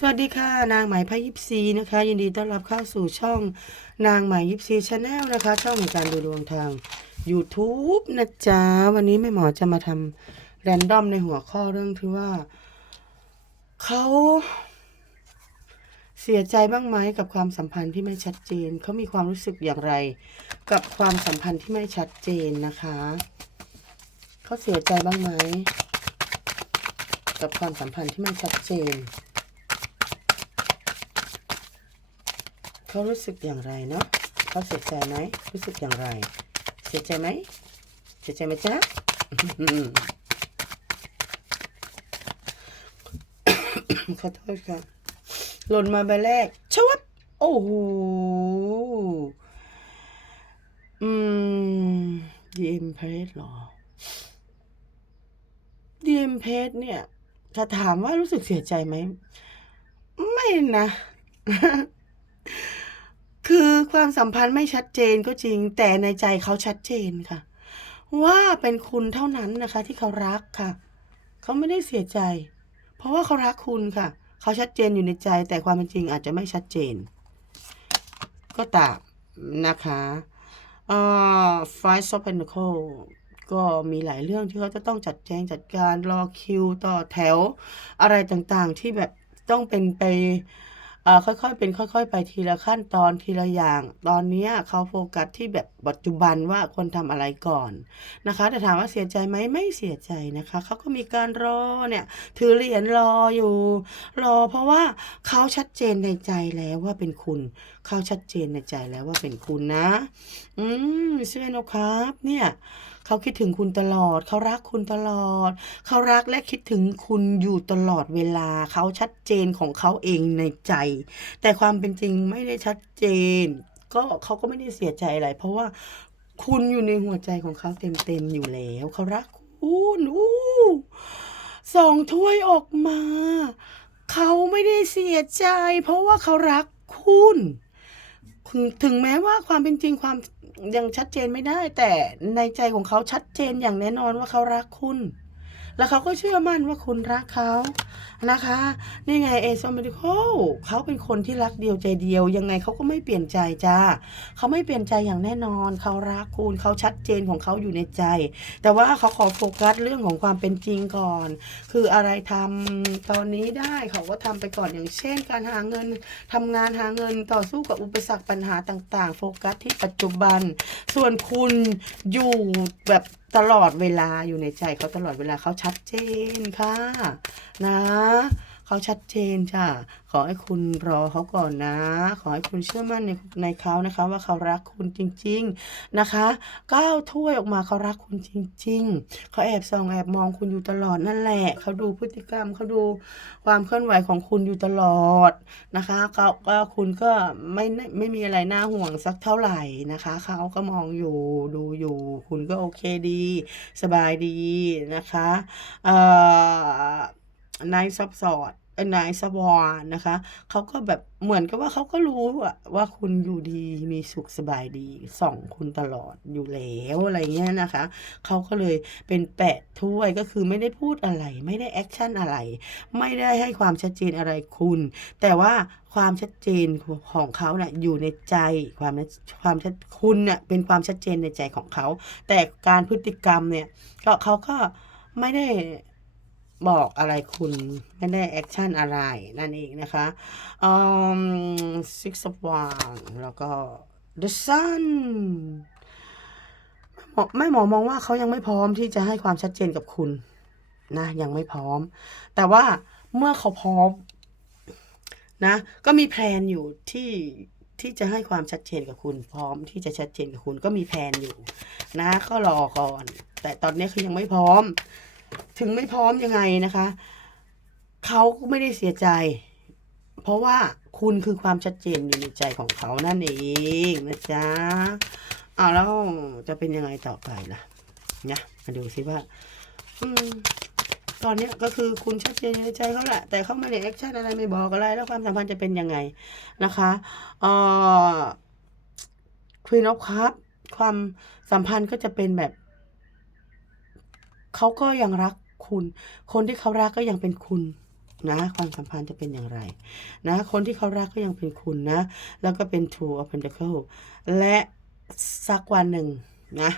สวัสดีค่ะ นางหมพระยิปซีนะคะ ยินดีต้อนรับเข้าสู่ช่องนางหมายิปซีชาแนลนะคะ ช่องในการดูดวงทาง YouTube นะจ๊ะ วันนี้แม่หมอจะมาทำแรนดอมในหัวข้อเรื่องที่ว่า เขาเสียใจบ้างไหมกับความสัมพันธ์ที่ไม่ชัดเจน เขามีความรู้สึกอย่างไร กับความสัมพันธ์ที่ไม่ชัดเจนนะคะ เขาเสียใจบ้างไหมกับความสัมพันธ์ที่ไม่ชัดเจน เขารู้สึกอย่างไรเนาะเขาเสียใจไหมรู้สึกอย่างไร เสียใจไหมเสียใจไหมจ๊ะขอโทษค่ะหล่นมาใบแรกชวับโอ้โหอืมดีเอ็มเพสหรอดีเอ็มเพสเนี่ยจะถามว่ารู้สึกเสียใจไหม ไม่นะ คือความสัมพันธ์ไม่ชัดเจนก็จริง แต่ในใจเขาชัดเจนค่ะ ว่าเป็นคุณเท่านั้นนะคะ ที่เขารักค่ะ เขาไม่ได้เสียใจ เพราะว่าเขารักคุณค่ะ เขาชัดเจนอยู่ในใจ แต่ความเป็นจริงอาจจะไม่ชัดเจน ก็ตามนะคะเอ่อ Five of Pentacles ก็มีหลายเรื่องที่เขาจะต้องจัดแจงจัดการรอคิวต่อแถว อะไรต่างๆที่แบบต้องเป็นไป ค่อยๆ เป็นค่อย ๆ ไปทีละขั้นตอนทีละอย่าง ตอนนี้เขาโฟกัสที่แบบปัจจุบันว่าควรทำอะไรก่อนนะคะ แต่ถามว่าเสียใจไหมไม่เสียใจนะคะเขาก็มีการรอเนี่ยถือเหรียญรออยู่ รอ เพราะว่าเขาชัดเจนในใจแล้วว่าเป็นคุณเขาชัดเจนในใจแล้วว่าเป็นคุณนะ อืมเชื่อนะครับ เนี่ย เขาคิดถึงคุณตลอด เขารักคุณตลอด เขารักและคิดถึงคุณอยู่ตลอดเวลา เขาชัดเจนของเขาเองในใจ แต่ความเป็นจริงไม่ได้ชัดเจน ก็เขาก็ไม่ได้เสียใจอะไร เพราะว่าคุณอยู่ในหัวใจของเขาเต็มๆอยู่แล้ว เขารักคุณอู้สองถ้วยออกมา เขาไม่ได้เสียใจ เพราะว่าเขารักคุณถึงถึงแม้ว่าความเป็นจริงความ ยังชัดเจนไม่ได้ แต่ในใจของเขาชัดเจนอย่างแน่นอนว่าเขารักคุณ แล้วเขาก็เชื่อมั่นว่าคุณรักเขานะคะ นี่ไงเอซอมเมดิโคเขาเป็นคนที่รักเดียวใจเดียว ยังไงเขาก็ไม่เปลี่ยนใจจ้าเขาไม่เปลี่ยนใจอย่างแน่นอน เขารักคุณเขาชัดเจนของเขาอยู่ในใจ แต่ว่าเขาขอโฟกัสเรื่องของความเป็นจริงก่อน คืออะไรทำตอนนี้ได้เขาก็ทำไปก่อนอย่างเช่น การหาเงินทำงานหาเงินต่อสู้กับอุปสรรคปัญหาต่าง ๆ โฟกัสที่ปัจจุบัน ส่วนคุณอยู่แบบตลอดเวลาอยู่ในใจเขาตลอดเวลาเขาชัดเจนค่ะ นะ เขาชัดเจนจ้ะขอให้คุณรอเขาก่อนนะ ขอให้คุณเชื่อมั่นในในเขานะคะ ว่าเขารักคุณจริง ๆนะคะก้าวถ้วยออกมาเขารักคุณจริง ๆเขาแอบส่องแอบมองคุณอยู่ตลอดนั่นแหละเขาดูพฤติกรรมเขาดูความเคลื่อนไหวของคุณอยู่ตลอดนะคะก็ก็คุณก็ไม่ไม่มีอะไรน่าห่วงสักเท่าไหร่นะคะเขาก็มองอยู่ดูอยู่ คุณก็โอเคดี สบายดีนะคะเอ่อ นายซับสอดนายสวอนนะคะ เขาก็แบบเหมือนกับว่าเขาก็รู้ว่าคุณอยู่ดีมีสุขสบายดีส่องคุณตลอดอยู่แล้วอะไรเงี้ยนะคะ เขาก็เลยเป็นแปะถ้วยก็คือไม่ได้พูดอะไร ไม่ได้แอคชั่นอะไร ไม่ได้ให้ความชัดเจนอะไรคุณ แต่ว่าความชัดเจนของเขาเนะ่ยอยู่ในใจความความชัดคุณเนะ่ยเป็นความชัดเจนในใจของเขา แต่การพฤติกรรมเนี่ยก็เขาก็ไม่ได้ บอกอะไรคุณไม่ได้แอคชั่นอะไรนั่นเองนะคะอืม six of wands แล้วก็ the sun หมอแม่หมอมองว่าเขายังไม่พร้อมที่จะให้ความชัดเจนกับคุณนะยังไม่พร้อม แต่ว่าเมื่อเขาพร้อมนะ ก็มีแพลนอยู่ที่ที่จะให้ความชัดเจนกับคุณ พร้อมที่จะชัดเจนกับคุณก็มีแพลนอยู่ นะก็รอก่อน แต่ตอนนี้คือยังไม่พร้อม ถึงไม่พร้อมยังไงนะคะเขาก็ไม่ได้เสียใจ เพราะว่าคุณคือความชัดเจนอยู่ในใจของเขานั่นเองนะจ๊ะเอาแล้วจะเป็นยังไงต่อไปล่ะนะมาดูซิว่า อืมตอนเนี้ยก็คือคุณชัดเจนในใจเขาแหละ แต่เขาไม่ได้แอคชั่นอะไรไม่บอกอะไร แล้วความสัมพันธ์จะเป็นยังไงนะคะเอ่อ Queen of Cup ความสัมพันธ์ก็จะเป็นแบบ เขาก็ยังรักคุณ คนที่เขารักก็ยังเป็นคุณนะความสัมพันธ์จะเป็นอย่างไร นะ คนที่เขารักก็ยังเป็นคุณนะ แล้วก็เป็น Two of Pentacles และสักวันหนึ่งนะ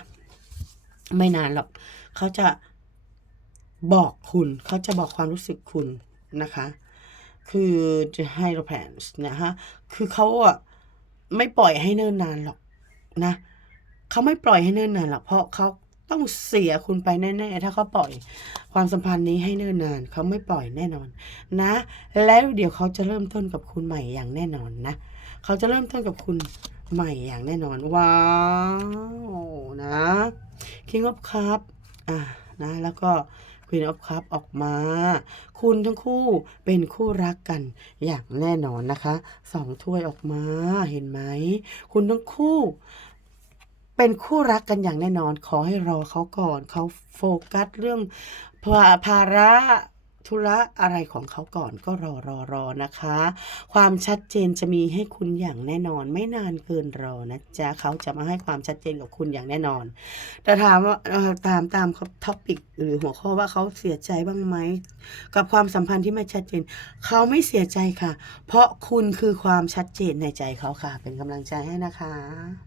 ไม่นานหรอกเขาจะบอกคุณ เขาจะบอกความรู้สึกคุณนะคะ คือจะให้เราแผนนะฮะ คือเขาอะไม่ปล่อยให้เนิ่นนานหรอกนะเขาไม่ปล่อยให้เนิ่นนานหรอกเพราะเขา ต้องเสียคุณไปแน่ ๆ ถ้าเขาปล่อย ความสัมพันธ์นี้ให้เนิ่นนานเขาไม่ปล่อยแน่นอนนะ แล้วเดี๋ยวเขาจะเริ่มต้นกับคุณใหม่อย่างแน่นอนนะ เขาจะเริ่มต้นกับคุณใหม่อย่างแน่นอน ว้าวนะ King of Cup อะนะแล้วก็ Queen of Cup ออกมา คุณทั้งคู่เป็นคู่รักกันอย่างแน่นอนนะคะสองถ้วยออกมาเห็นไหม คุณทั้งคู่ เป็นคู่รักกันอย่างแน่นอน ขอให้รอเขาก่อน เขาโฟกัสเรื่องภาระธุระอะไรของเขาก่อนก็รอรอรอนะคะ ความชัดเจนจะมีให้คุณอย่างแน่นอน ไม่นานเกินรอนะจ๊ะเขาจะมาให้ความชัดเจนกับคุณอย่างแน่นอน แต่ถามว่าตามตามท็อปิกหรือหัวข้อว่าเขาเสียใจบ้างไหมกับความสัมพันธ์ที่ไม่ชัดเจน เขาไม่เสียใจค่ะ เพราะคุณคือความชัดเจนในใจเขาค่ะ เป็นกำลังใจให้นะคะ